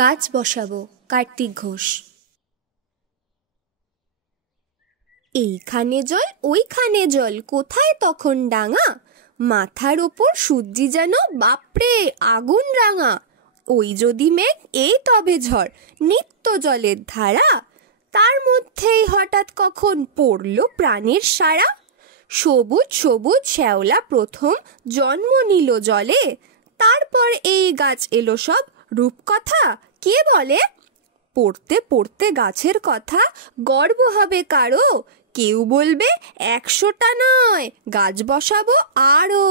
গাছ বসাবো কার্তিক ঘোষ। এইখানে জল ওইখানে জল, কোথায় তখন ডাঙা? মাথার ওপর সূর্যি যেন বাপরে আগুন রাঙা। ওই যদি মেঘ এই তবে ঝড়, নিত্য জলের ধারা। তার মধ্যেই হঠাৎ কখন পড়ল প্রাণের সারা। সবুজ সবুজ শ্যাওলা প্রথম জন্ম নিল জলে, তারপর এই গাছ এলো সব রূপকথা। কে বলে? পড়তে পড়তে গাছের কথা গর্ব হবে কারো। কেউ বলবে 100টা নয়, গাছ বসাবো আরো।